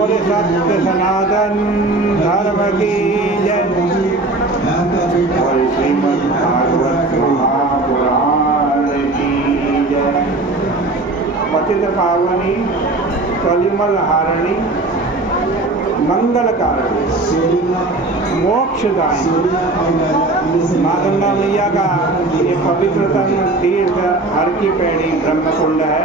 बोले सत्य सनातन धर्म की जय। और श्रीमद् भागवत महापुराण की जय। पतित पावनी कलिमल हारणी मंगल कारिणी मोक्षदायिनी माँ गंगा मैया का ये पवित्रतम तीर्थ हर की पैड़ी ब्रह्मकुंड है।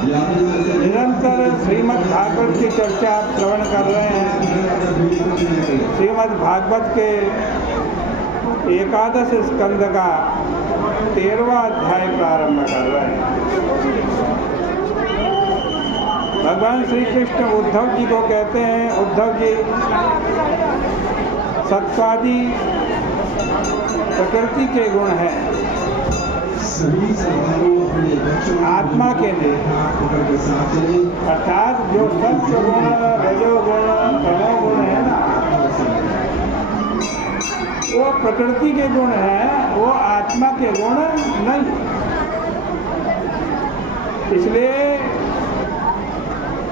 निरंतर श्रीमद् भागवत की चर्चा श्रवण कर रहे हैं। श्रीमद् भागवत के एकादश स्कंद का 13वां अध्याय प्रारंभ कर रहे हैं। भगवान श्री कृष्ण उद्धव जी को कहते हैं, उद्धव जी सत्वादी प्रकृति के गुण हैं आत्मा के लिए, अर्थात जो सत्व गुण रजोगुण तमोगुण है ना, वो प्रकृति के गुण है, वो आत्मा के गुण नहीं। इसलिए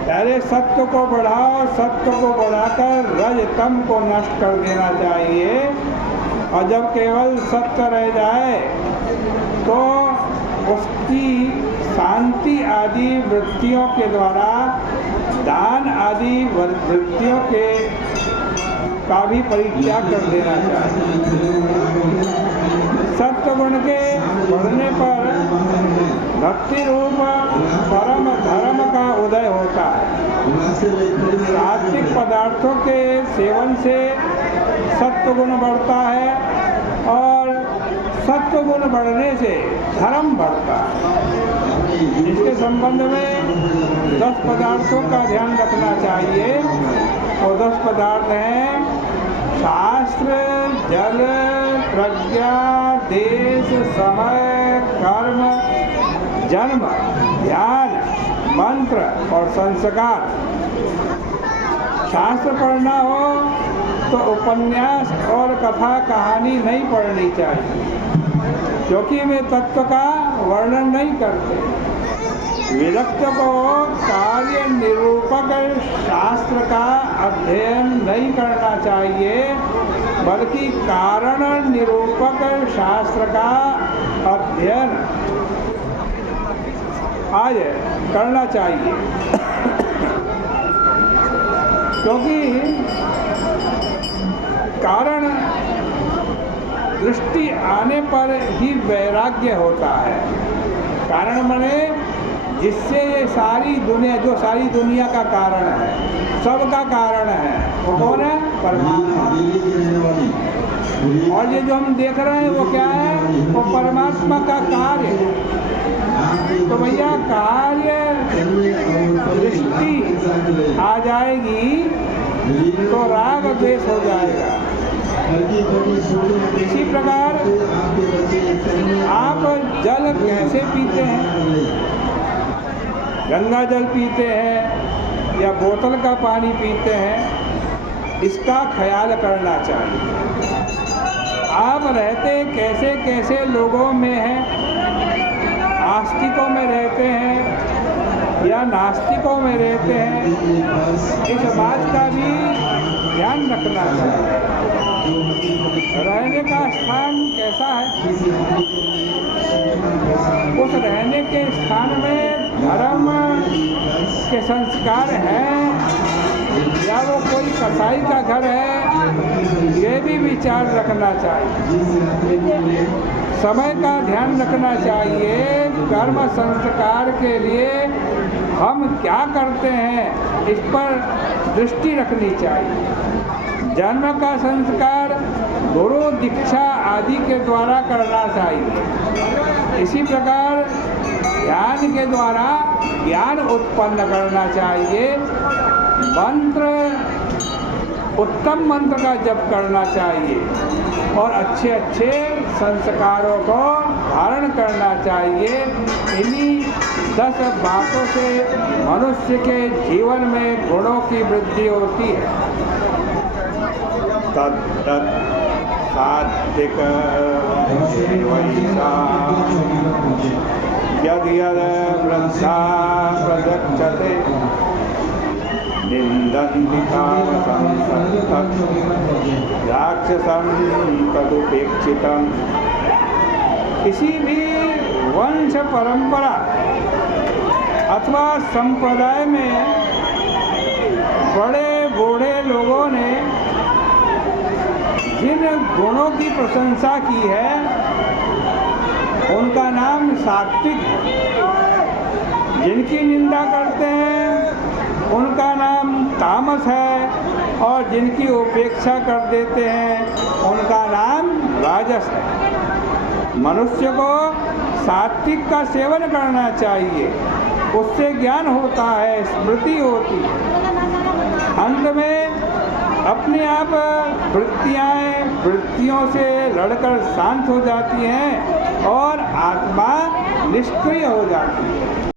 पहले सत्व को बढ़ाओ, सत्व को बढ़ाकर रज तम को नष्ट कर देना चाहिए। और जब केवल सत्व रह जाए तो उसकी शांति आदि वृत्तियों के द्वारा दान आदि वृत्तियों के का भी परित्याग कर देना चाहिए। सत्व गुण के बढ़ने पर भक्ति रूप परम धर्म का उदय होता है। सात्विक पदार्थों के सेवन से सत्व गुण बढ़ता है और सत्व गुण बढ़ने से धर्म बढ़ता है। इसके संबंध में 10 पदार्थों का ध्यान रखना चाहिए। वो 10 पदार्थ हैं शास्त्र, जल, प्रज्ञा, देश, समय, कर्म, जन्म, ध्यान, मंत्र और संस्कार। शास्त्र पढ़ना हो तो उपन्यास और कथा कहानी नहीं पढ़नी चाहिए, क्योंकि वे तत्व का वर्णन नहीं करते। विरक्त को कार्य निरूपक शास्त्र का अध्ययन नहीं करना चाहिए, बल्कि कारण निरूपक शास्त्र का अध्ययन आज करना चाहिए। क्योंकि कारण दृष्टि आने पर ही वैराग्य होता है। कारण माने जिससे ये सारी दुनिया, जो सारी दुनिया का कारण है, सबका कारण है, वो कौन है? परमात्मा। और ये जो हम देख रहे हैं वो क्या है? वो परमात्मा का कार्य है। तो भैया कार्य दृष्टि आ जाएगी तो राग द्वेष हो जाएगा। इसी प्रकार आप जल कैसे पीते हैं? गंगा जल पीते हैं या बोतल का पानी पीते हैं, इसका ख्याल करना चाहिए। आप रहते कैसे कैसे लोगों में हैं, आस्तिकों में रहते हैं या नास्तिकों में रहते हैं, इस बात का भी ध्यान रखना चाहिए। रहने का स्थान कैसा है, उस रहने के स्थान में धर्म के संस्कार हैं या वो कोई कसाई का घर है, ये भी विचार रखना चाहिए। समय का ध्यान रखना चाहिए। कर्म संस्कार के लिए हम क्या करते हैं, इस पर दृष्टि रखनी चाहिए। जन्म का संस्कार गुरु दीक्षा आदि के द्वारा करना चाहिए। इसी प्रकार ध्यान के द्वारा ज्ञान उत्पन्न करना चाहिए। मंत्र, उत्तम मंत्र का जप करना चाहिए और अच्छे अच्छे संस्कारों को धारण करना चाहिए। इन्हीं 10 बातों से मनुष्य के जीवन में गुणों की वृद्धि होती है। तत् सात्विक यद यद वृद्धा प्रदक्षते निन्दन्ति तामसं तत् राक्षसं तदुपेक्षितम्। किसी भी वंश परंपरा अथवा संप्रदाय में बड़े बूढ़े लोगों ने जिन गुणों की प्रशंसा की है उनका नाम सात्विक है। जिनकी निंदा करते हैं उनका नाम तामस है, और जिनकी उपेक्षा कर देते हैं उनका नाम राजस है। मनुष्य को सात्विक का सेवन करना चाहिए, उससे ज्ञान होता है, स्मृति होती है। अंत में अपने आप वृत्तियों से लड़कर शांत हो जाती हैं और आत्मा निष्क्रिय हो जाती है।